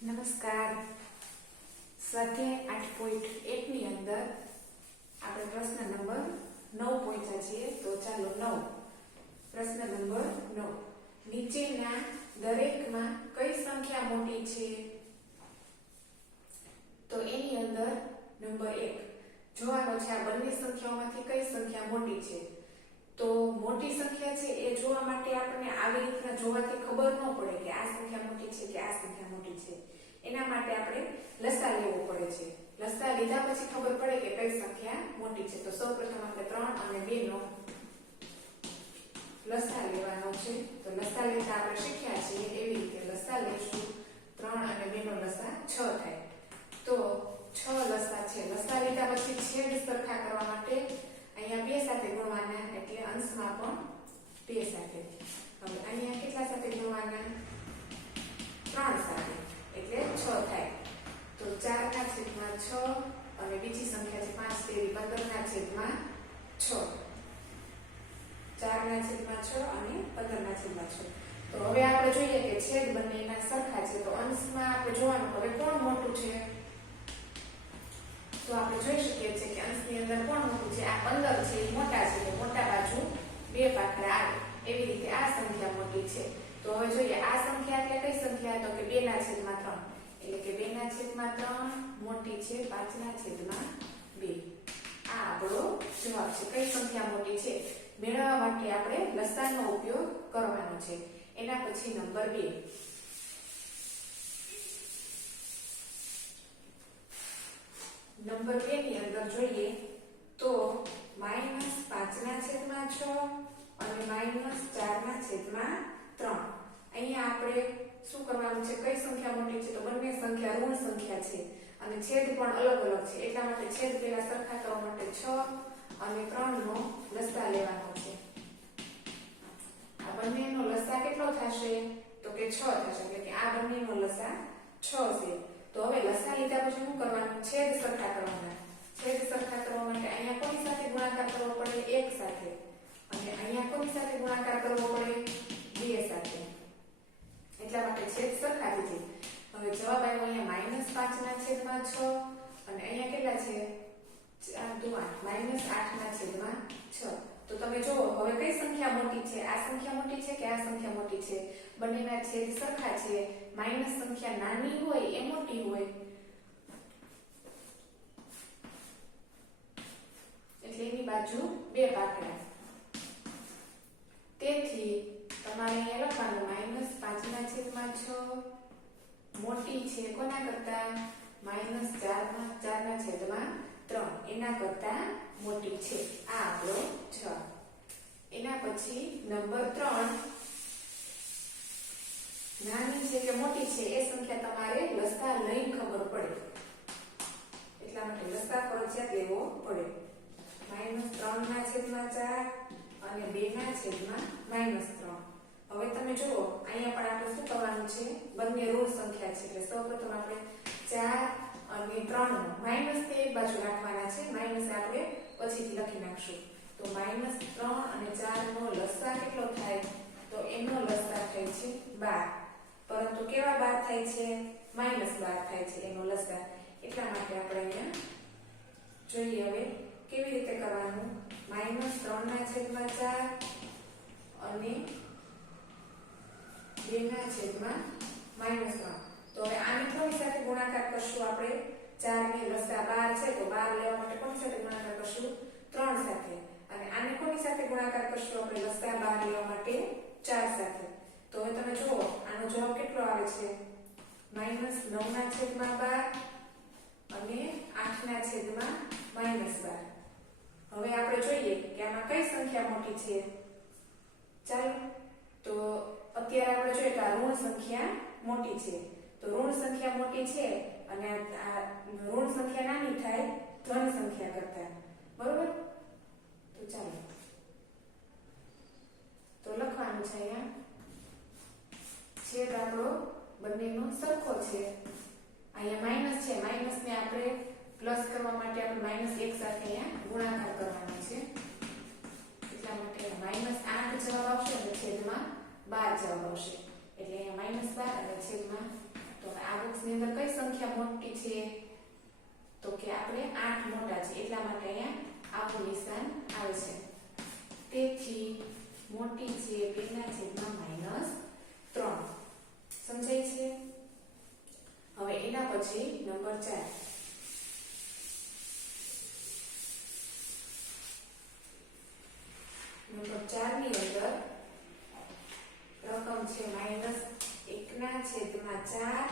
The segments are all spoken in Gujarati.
નમસ્કાર. સ્વાધ્યાય 8.1 ની અંદર આપણે પ્રશ્ન નંબર 9 પહોંચ્યા છીએ. તો ચાલો 9. પ્રશ્ન નંબર 9. નીચેના દરેકમાં કઈ સંખ્યા મોટી છે? તો એની અંદર નંબર 1 જોવાનો છે આ બંને સંખ્યાઓમાંથી કઈ સંખ્યા મોટી છે. તો મોટી સંખ્યા છે એ જોવા માટે આપણને આવી રીતના જોવાથી ખબર ન પડે કે આ સંખ્યા મોટી છે કે આ સંખ્યા મોટી છે. એના માટે આપણે લસા લેવો પડે છે. લસા લીધા પછી ખબર પડે કે કઈ સંખ્યા મોટી છે. તો સૌપ્રથમ આપણે 3 અને 2 નો લસા લેવાનો છે. તો લસા લેતા આપણે શીખ્યા છીએ એવી રીતે લસા લેશું. 3 અને 2 નો લસા 6 થાય. તો 6 લસા છે. લસા લીધા પછી છેદ સરખા કરવા માટે અહીંયા 2 સાથે ગુણવાના, એટલે અંશમાં પણ 2 સાથે. હવે અહીંયા કેટલા સાથે ગુણવાના? 3 સાથે, એટલે 6 થાય. તો 4/6 અને બીજી સંખ્યા છે 5 તેરી 15/6. 4/6 અને 15/6. તો હવે આપણે જોઈએ કે છેદ બંનેના સરખા છે. તો અંશમાં આપણે જોવાનું હવે કોણ મોટું છે. તો આપણે જોઈ શકીએ છીએ કે અંશની અંદર કોણ મોટું છે? આ 15 છે એ મોટા છે. તો મોટા બાજુ 2 પાખરા આવે. એવી રીતે આ સંખ્યા મોટી છે. તો હવે જોઈએ આ સંખ્યા એટલે કઈ સંખ્યા? તો કે 2/3. એટલે કે 2/3 મોટી છે 5/2. આ આપણો જવાબ છે. કઈ સંખ્યા મોટી છે મેળવવા માટે આપણે લસાનો ઉપયોગ કરવાનો છે. એના પછી નંબર 2. નંબર 2 ની અંદર જોઈએ તો -5/6 અને -4/3. અહીંયા આપણે શું કરવાનું છે? કઈ સંખ્યા મોટી છે? તો બંને સંખ્યા ઋણ સંખ્યા છે અને છેદ પણ અલગ અલગ છે. એટલા માટે છેદ પહેલા સરખા કરવા માટે 6 અને 3 નો લસા લેવાનો છે. આ બંનેનો લસા કેટલો થશે? તો કે 6 થશે. એટલે કે આ બંનેનો લસા 6 છે. તો હવે લસા લીધા પછી શું કરવાનું? છેદ સરખા કરવાના. છેદ સરખા કરવા માટે અહીંયા કોની સાથે ગુણાકાર કરવો પડે? 1 સાથે. અને અહીંયા કોની સાથે ગુણાકાર કરવો પડે? 2 સાથે. એટલા માટે છેદ સરખા થઈ જાય. હવે જવાબ આવ્યો અહીંયા -5/6 અને અહીંયા કેટલા છે? 8/6. તો તમે જુઓ હવે કઈ સંખ્યા મોટી છે? આ સંખ્યા મોટી છે કે આ સંખ્યા મોટી છે? બંનેના છેદ સરખા છે. માઈનસ સંખ્યા નાની હોય એ મોટી હોય, એટલે એની બાજુ 2 પાકડા. તેથી તમારે અહીંયા લખવાનું -5/6 મોટી છે કોના કરતા? -4/3 એના કરતા મોટી છે. આ આપણો જવાબ. એના પછી નંબર 3 નાની છે કે મોટી છે એ સંખ્યા તમારે લસા લઈને ખબર પડે. એટલા માટે લસા ફરજિયાત લેવો પડે. -3/4 અને 2/3. હવે તમે જુઓ અહીંયા પણ આપણે શું કરવાનું છે? બંને ઋણ સંખ્યા છે. એટલે સૌપ્રથમ આપણે 4 અને 3 નો માઈનસ તે એક બાજુ રાખવાના છે. માઈનસ આપણે પછીથી લખી નાખશું. તો -3 અને 4 નો લસા કેટલો થાય? તો એનો લસા થાય છે 12. પરંતુ કેવા 12 થાય છે? -12 થાય છે એનો લસા. એટલા માટે આપણે અહીંયા જોઈએ હવે કેવી રીતે કરવાનું. -3/4 અને 2/3. તો હવે આને કોની સાથે ગુણાકાર કરશું આપણે? 4 ને લસા 12 છે. તો 12 લેવા માટે કોની સાથે ગુણાકાર કરશું? 3 સાથે. અને આને કોની સાથે ગુણાકાર કરશું આપણે? લસા 12 લેવા માટે 4 સાથે. તો હવે તમે જુઓ આનો જવાબ કેટલો આવે છે? -9/12 અને 8/12. હવે આપણે જોઈએ કે આમાં કઈ સંખ્યા મોટી છે. ચાલો તો અત્યારે આપણે જોઈએ કે આ ઋણ સંખ્યા મોટી છે. તો ઋણ સંખ્યા મોટી છે અને આ ઋણ સંખ્યા નાની થાય ધન સંખ્યા કરતા. બરોબર? તો ચાલો તો લખવાનું છે અહીંયા છેદ આપણો બંનેનો સરખો છે. અહીંયા માઈનસ છે. માઈનસ ને આપણે પ્લસ કરવા માટે આપણે -1 સાથે અહીંયા ગુણાકાર કરવાનો છે. એટલા માટે -8 જવાબ આવશે અને છેદમાં 12 જવાબ આવશે. એટલે અહીંયા -12 અને છેદમાં. તો આ બોક્સની કે આપણે 8 મોટા છે એટલા માટે અહીંયા આવું નિશાન આવે છે. તેથી મોટી છે 2/-3. સમજાય છે? હવે એના પછી નંબર 4. નંબર 4 ની અંદર રકમ છે -1/4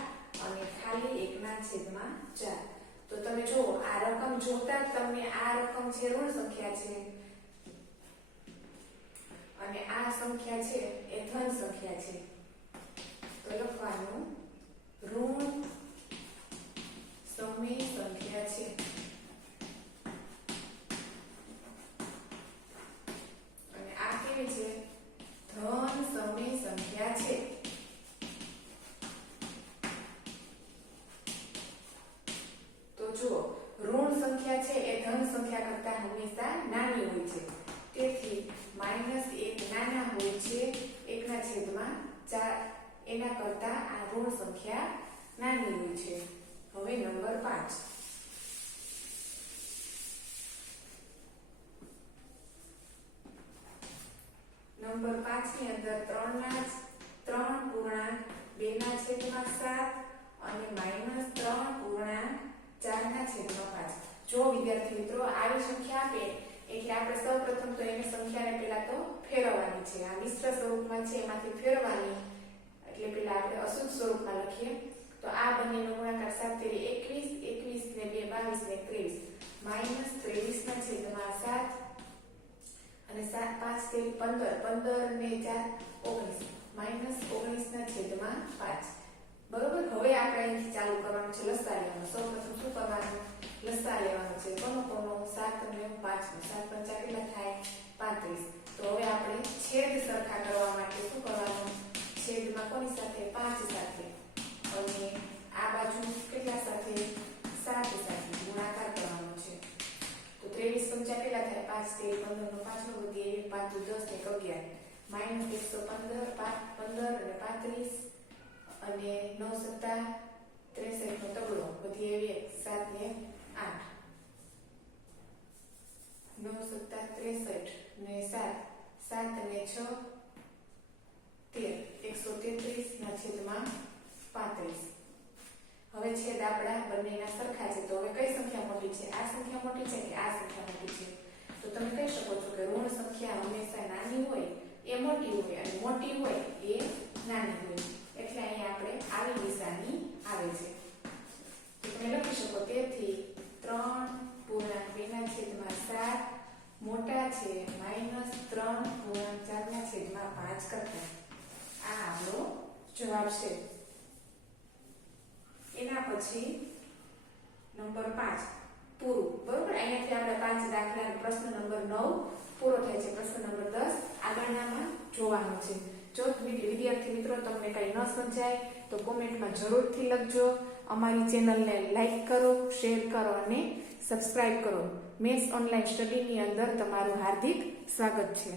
અને ખાલી 1/4. તો તમે જુઓ આ રકમ જોતા જ તમને આ રકમ છે ઋણ સંખ્યા છે અને આ સંખ્યા છે એ ધન સંખ્યા છે. તો લખવાનું ઋણ સમય સંખ્યા છે. અને આ કેવી છે? ધન સમય સંખ્યા છે. તો જુઓ ઋણ સંખ્યા છે એ ધન સંખ્યા કરતા હંમેશા નાની હોય છે. તેથી -1 નાના હોય છે 1/4. એના કરતા આ ઋણ સંખ્યા નાની હોય છે. હવે નંબર 5. નંબર 5 ની અંદર 3/2/7 અને -3/4/5. જો વિદ્યાર્થી મિત્રો આવી સંખ્યા આપે એટલે આપણે સૌપ્રથમ તો એને સંખ્યાને પહેલા તો ફેરવવાની છે. આ મિશ્ર સ્વરૂપમાં છે એમાંથી ફેરવવાની એટલે પહેલા આપણે અશુદ્ધ સ્વરૂપમાં લખીએ. તો આ બંનેનો ગુણાકાર 7 × 21, 21 ને 2 22 ને 23 -23/7 અને 5 × 15, 15 ને 4 19, -19/5. બરોબર. હવે આપણે અહીંથી ચાલુ કરવાનું છે લસા લેવાનું. સૌપ્રથમ શું કરવાનું? લસા લેવાનો છે. કોનો 7 અને 5 નો 7 × 5 કેટલા થાય? 35. તો હવે આપણે છેદ સરખા કરવા માટે શું કરવાનું? છેદમાં કોની સાથે? 5 સાથે અને આ બાજુ કેટલા સાથે? 7 સાથે ગુણાકાર કરવાનો છે. તો 23 × 5 કેટલા થાય? 5 × 15 નો 5 નો વધીએ 5 × 10 ને 11 -115 15 અને 35 અને 9 × 7 63 નો તગડો વધીએ 7 ને 8 9 × 7 63 ને 7 7 અને 6 13 133/35. હવે છેદ આપણા બંનેના સરખા છે. તો હવે કઈ સંખ્યા મોટી છે? આ સંખ્યા મોટી છે કે આ સંખ્યા મોટી છે? તો તમે કહી શકો છો કે ઋણ સંખ્યા હંમેશા નાની હોય એ મોટી હોય અને મોટી હોય એ નાની હોય. એટલે અહીંયા આપણે આવી નિશાની આવે છે. તો તમે લખી શકો તેથી 3/2/7 મોટા છે -3/4/5 કરતા. આ આપણો જવાબ છે. એના પછી નંબર 5 પૂરું. બરોબર. અહીંયાથી આપણે 5 દાખલા પ્રશ્ન નંબર 9 પૂરો થાય છે. પ્રશ્ન નંબર 10 આગળનામાં જોવાનો છે. જો વિદ્યાર્થી મિત્રો તમને કંઈ ન સમજાય તો કોમેન્ટમાં જરૂરથી લખજો. અમારી ચેનલને લાઈક કરો, શેર કરો અને સબસ્ક્રાઇબ કરો. મેથ્સ ઓનલાઈન સ્ટડીની અંદર તમારું હાર્દિક સ્વાગત છે.